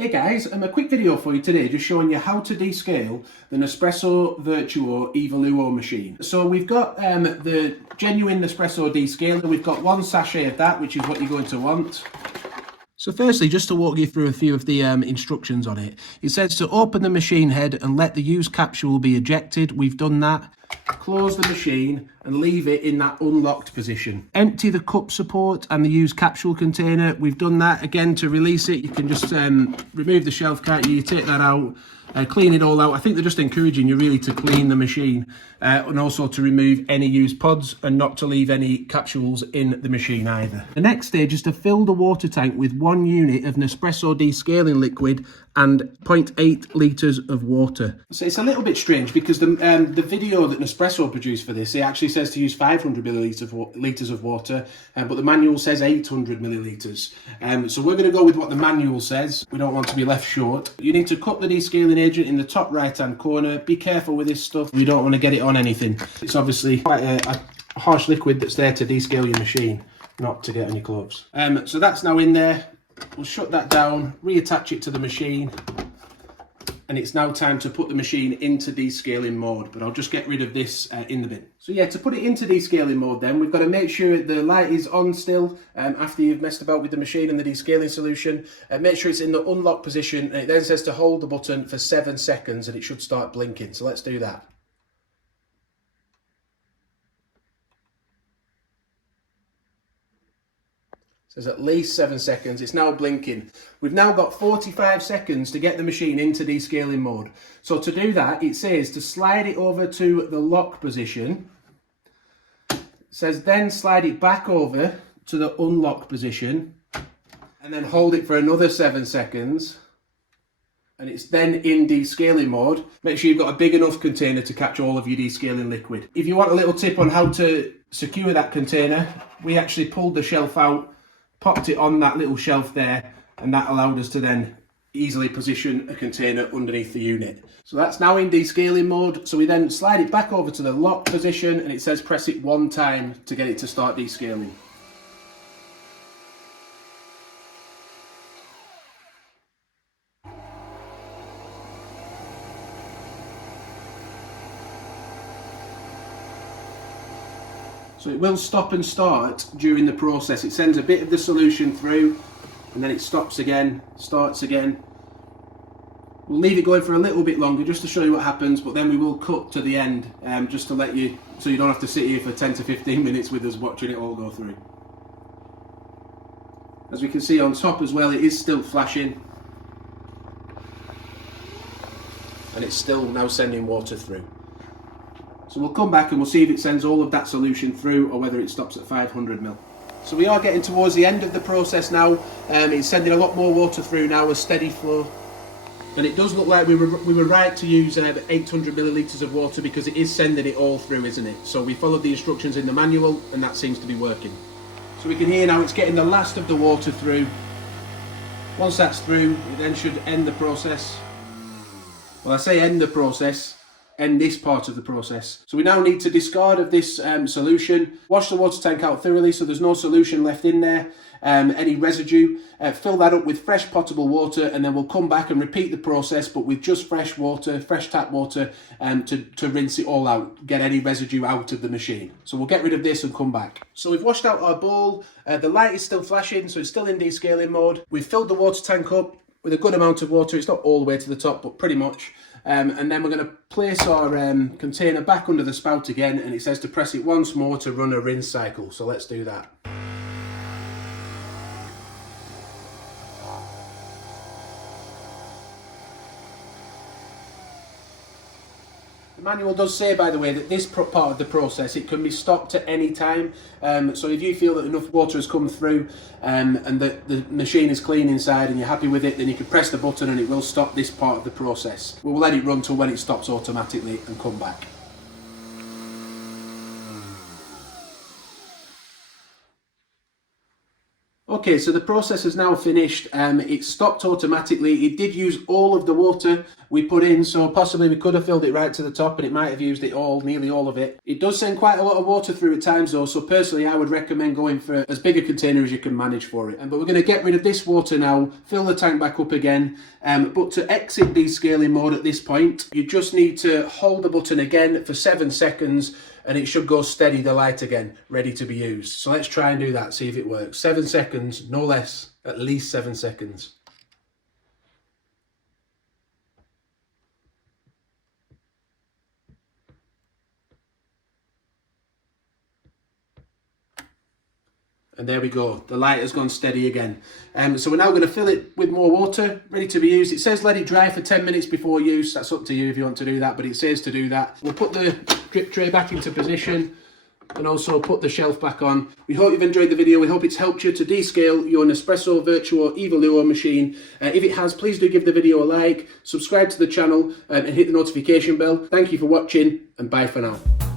Hey guys, a quick video for you today just showing you how to descale the Nespresso VERTUO EVOLUO machine. So we've got the genuine Nespresso descaler, we've got one sachet of that, which is what you're going to want. So firstly, just to walk you through a few of the instructions on it. It says to open the machine head and let the used capsule be ejected. We've done that. Close the machine and leave it in that unlocked position. Empty the cup support and the used capsule container. We've done that. Again, to release it, you can just remove the shelf, can't you? You take that out, clean it all out. I think they're just encouraging you really to clean the machine and also to remove any used pods and not to leave any capsules in the machine either. The next stage is to fill the water tank with 1 unit of Nespresso descaling liquid and 0.8 litres of water. So it's a little bit strange because the video that Nespresso produced for this, it actually says to use 500 litres of water, but the manual says 800 millilitres. So we're going to go with what the manual says. We don't want to be left short. You need to cut the descaling agent in the top right hand corner. Be careful with this stuff. You don't want to get it on anything. It's obviously quite a harsh liquid that's there to descale your machine, not to get on your clothes. So that's now in there. We'll shut that down, reattach it to the machine, and it's now time to put the machine into descaling mode, but I'll just get rid of this in the bin. So yeah, to put it into descaling mode then, we've got to make sure the light is on still after you've messed about with the machine and the descaling solution. Make sure it's in the unlock position, and it then says to hold the button for 7 seconds and it should start blinking, so let's do that. Says at least 7 seconds. It's now blinking. We've now got 45 seconds to get the machine into descaling mode. So to do that, it says to slide it over to the lock position. It says then slide it back over to the unlock position and then hold it for another 7 seconds. And it's then in descaling mode. Make sure you've got a big enough container to catch all of your descaling liquid. If you want a little tip on how to secure that container, we actually pulled the shelf out, popped it on that little shelf there, and that allowed us to then easily position a container underneath the unit. So that's now in descaling mode. So we then slide it back over to the lock position, and it says press it 1 time to get it to start descaling. So it will stop and start during the process. It sends a bit of the solution through and then it stops again, starts again. We'll leave it going for a little bit longer just to show you what happens, but then we will cut to the end just to let you, so you don't have to sit here for 10 to 15 minutes with us watching it all go through. As we can see on top as well, it is still flashing and it's still now sending water through. So we'll come back and we'll see if it sends all of that solution through or whether it stops at 500 ml. So we are getting towards the end of the process now. It's sending a lot more water through now, a steady flow. And it does look like we were right to use 800 millilitres of water because it is sending it all through, isn't it? So we followed the instructions in the manual and that seems to be working. So we can hear now it's getting the last of the water through. Once that's through, it then should end the process. Well, I say end the process, end this part of the process. So we now need to discard of this solution, wash the water tank out thoroughly so there's no solution left in there, any residue, fill that up with fresh potable water, and then we'll come back and repeat the process but with just fresh water, fresh tap water, to rinse it all out, get any residue out of the machine. So we'll get rid of this and come back. So we've washed out our bowl, the light is still flashing so it's still in descaling mode. We've filled the water tank up with a good amount of water, it's not all the way to the top but pretty much. And then we're going to place our container back under the spout again, and it says to press it once more to run a rinse cycle. So let's do that. The manual does say, by the way, that this part of the process, it can be stopped at any time. So if you feel that enough water has come through and that the machine is clean inside and you're happy with it, then you can press the button and it will stop this part of the process. We'll let it run till when it stops automatically and come back. Okay, so the process is now finished. It stopped automatically. It did use all of the water we put in, so possibly we could have filled it right to the top and it might have used it all, nearly all of it. It does send quite a lot of water through at times though, so personally I would recommend going for as big a container as you can manage for it. But we're going to get rid of this water now, fill the tank back up again. But to exit descaling mode at this point, you just need to hold the button again for 7 seconds and it should go steady the light again, ready to be used. So let's try and do that, see if it works. 7 seconds, no less, at least 7 seconds. And there we go, the light has gone steady again. So we're now going to fill it with more water, ready to be used. It says let it dry for 10 minutes before use. That's up to you if you want to do that, but it says to do that. We'll put the drip tray back into position and also put the shelf back on. We hope you've enjoyed the video. We hope it's helped you to descale your Nespresso VERTUO EVOLUO machine. If it has, please do give the video a like, subscribe to the channel and hit the notification bell. Thank you for watching and bye for now.